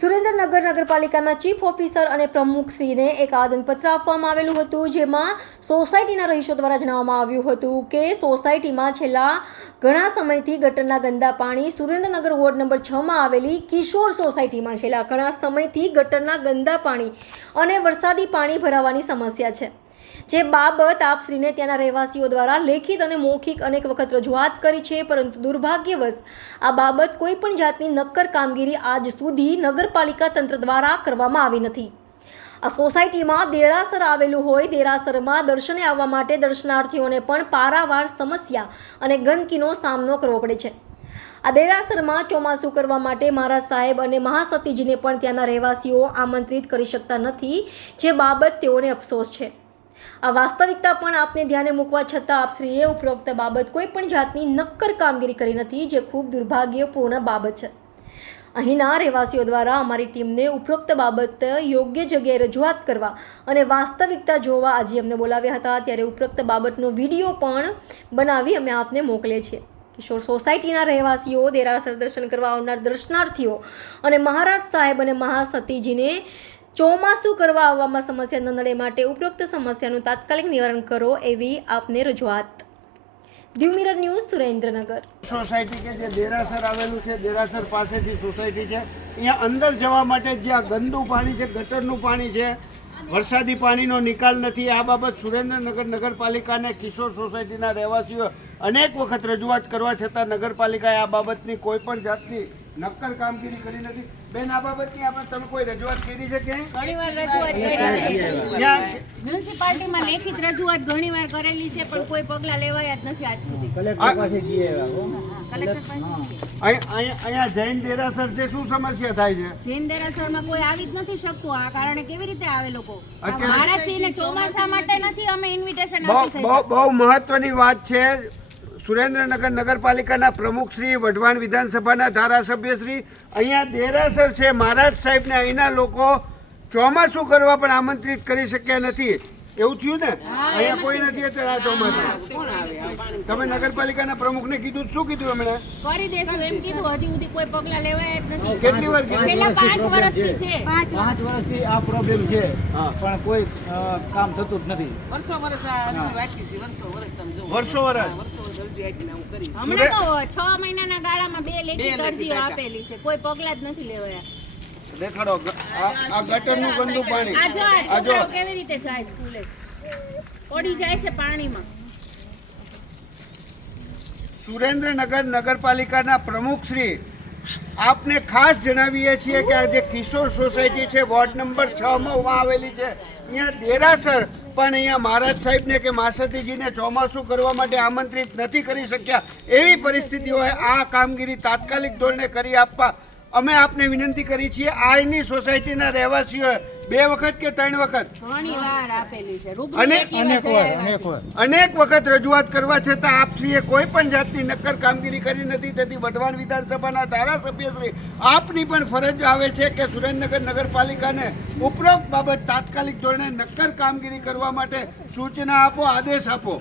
સુરેન્દ્રનગર નગરપાલિકાના chief officer અને પ્રમુખશ્રીને એક આવેદનપત્ર આપવામાં આવેલું હતું, જેમાં સોસાયટીના રહીશો દ્વારા જણાવવામાં આવ્યું હતું કે સોસાયટીમાં છેલ્લા ઘણા સમયથી ગટરના ગંદા પાણી સુરેન્દ્રનગર વોર્ડ નંબર છમાં આવેલી કિશોર સોસાયટીમાં છેલ્લા ઘણા સમયથી ગટરના ગંદા પાણી અને વરસાદી પાણી ભરાવાની સમસ્યા છે. જે બાબત આપશ્રીને ત્યાંના રહેવાસીઓ દ્વારા લેખિત અને મૌખિક અનેક વખત રજૂઆત કરી છે, પરંતુ દુર્ભાગ્યવશ આ બાબત કોઈ પણ જાતની નક્કર કામગીરી આજ સુધી નગરપાલિકા તંત્ર દ્વારા કરવામાં આવી નથી. આ સોસાયટીમાં દેરાસર આવેલું હોય, દેરાસરમાં દર્શને આવવા માટે દર્શનાર્થીઓને પણ પારાવાર સમસ્યા અને ગંદકીનો સામનો કરવો પડે છે. આ દેરાસરમાં ચોમાસું કરવા માટે મારા સાહેબ અને મહાસતીજીને પણ ત્યાંના રહેવાસીઓ આમંત્રિત કરી શકતા નથી, જે બાબત તેઓને અફસોસ છે. આ વાસ્તવિકતા પણ આપને ધ્યાને મૂકવા છતાં આપશ્રીએ ઉપરોક્ત બાબત કોઈ પણ જાતની નક્કર કામગીરી કરી નથી, જે ખૂબ દુર્ભાગ્યપૂર્ણ બાબત છે. અહીંના રહેવાસીઓ દ્વારા અમારી ટીમને ઉપરોક્ત બાબત યોગ્ય જગ્યાએ રજૂઆત કરવા અને વાસ્તવિકતા જોવા આજે અમને બોલાવ્યા હતા, ત્યારે ઉપરોક્ત બાબતનો વીડિયો પણ બનાવી અમે આપને મોકલીએ છીએ. કિશોર સોસાયટીના રહેવાસીઓ, દેરાસર દર્શન કરવા આવનાર દર્શનાર્થીઓ અને મહારાજ સાહેબ અને મહાસતીજીને ચોમાસું કરવા આવવામાં સમસ્યા ન નડે માટે ઉપરોક્ત સમસ્યાનું તાત્કાલિક નિવારણ કરો એવી આપને રજૂઆત. Diu mirror news Surendranagar. Society કે જે દેરાસર આવેલું છે, દેરાસર પાસેથી સોસાયટી છે, અહીંયા અંદર જવા માટે જ્યાં ગંદુ પાણી છે, ગટરનું પાણી છે, વરસાદી પાણીનો નિકાલ નથી. આ બાબત સુરેન્દ્રનગર નગરપાલિકાને કિશોર સોસાયટીના રહેવાસીઓ અનેક વખત રજૂઆત કરવા છતાં નગરપાલિકાએ આ બાબતની કોઈ પણ જાતની નક્કર કામગીરી કરી નથી. બેન આ બાબતની આપણે તમે કોઈ રજૂઆત કરી છે કે ઘણીવાર રજૂઆત કરી છે. મ્યુનિસિપાલિટીમાં લેખિત રજૂઆત ઘણીવાર કરેલી છે પણ કોઈ પગલાં લેવાયા જ નથી આજ સુધી. કલેક્ટર પાસે અહીં- અહીં- અહીંયા જૈન દેરાસર છે શું સમસ્યા થાય છે? જૈન દેરાસરમાં કોઈ આવી જ નથી શકતું. આ કારણે કેવી રીતે આવે લોકો? મહારાજસિંહને ચોમાસા માટે નથી અમે ઇન્વિટેશન બહુ બહુ મહત્વની વાત છે સુરેન્દ્રનગર નગરપાલિકાના પ્રમુખ શ્રી વઢવાણ વિધાનસભાના ધારાસભ્ય શ્રી, અહીંયા દેરાસર છે. મહારાજ સાહેબને અહીંના લોકો ચોમાસું કરવા પણ આમંત્રિત કરી શક્યા નથી. એવું થયું ને? અહીંયા કોઈ નથી અત્યારે આ ચોમાસું. તમે નગરપાલિકાના પ્રમુખને કીધું શું કીધું એમણે? કરી દેશું એમ કીધું. હજી સુધી કોઈ પગલા લેવાય જ નથી. કેટલી વાર કીધું? છેલ્લા પાંચ વર્ષથી છે. પાંચ પાંચ વર્ષથી આ પ્રોબ્લેમ છે. પણ કોઈ કામ થતું જ નથી. વર્ષો વર્ષ આ રાખી છે. વર્ષો વર્ષ તમે જો. વર્ષો વર્ષ? વર્ષો વર્ષ આપીને હું કરી હમણાં તો છ મહિનાના ગાળામાં બે લેખિત અરજીઓ આપેલી છે. કોઈ પગલાં જ નથી લેવાયા. દેખાડો આ ગટરનું ગંદુ પાણી. આ જો આ આ જો. કેવી રીતે જાય સ્કૂલે? પડી જાય છે પાણીમાં. સુરેન્દ્રનગર નગરપાલિકાના પ્રમુખ શ્રી આપને ખાસ જણાવીએ છીએ કે આ જે કિશોર સોસાયટી છે વોર્ડ નંબર છ માં આવેલી છે. અહીંયા દેરાસર પણ અહીંયા મહારાજ સાહેબને કે માસતીજીને ચોમાસું કરવા માટે આમંત્રિત નથી કરી શક્યા. એવી પરિસ્થિતિ હોય આ કામગીરી તાત્કાલિક ધોરણે કરી આપવા અમે આપને વિનંતી કરી છીએ આની સોસાયટીના રહેવાસીઓએ બે વખત કે ત્રણ વખત? અનેક વખત રજૂઆત કરવા છતાં આપશ્રીએ કોઈ પણ જાતની નક્કર કામગીરી કરી નથી. તેથી વઢવાણ વિધાનસભાના ધારાસભ્યશ્રી આપની પણ ફરજ આવે છે કે સુરેન્દ્રનગર નગરપાલિકાને ઉપરોક્ત બાબત તાત્કાલિક ધોરણે નક્કર કામગીરી કરવા માટે સૂચના આપો આદેશ આપો.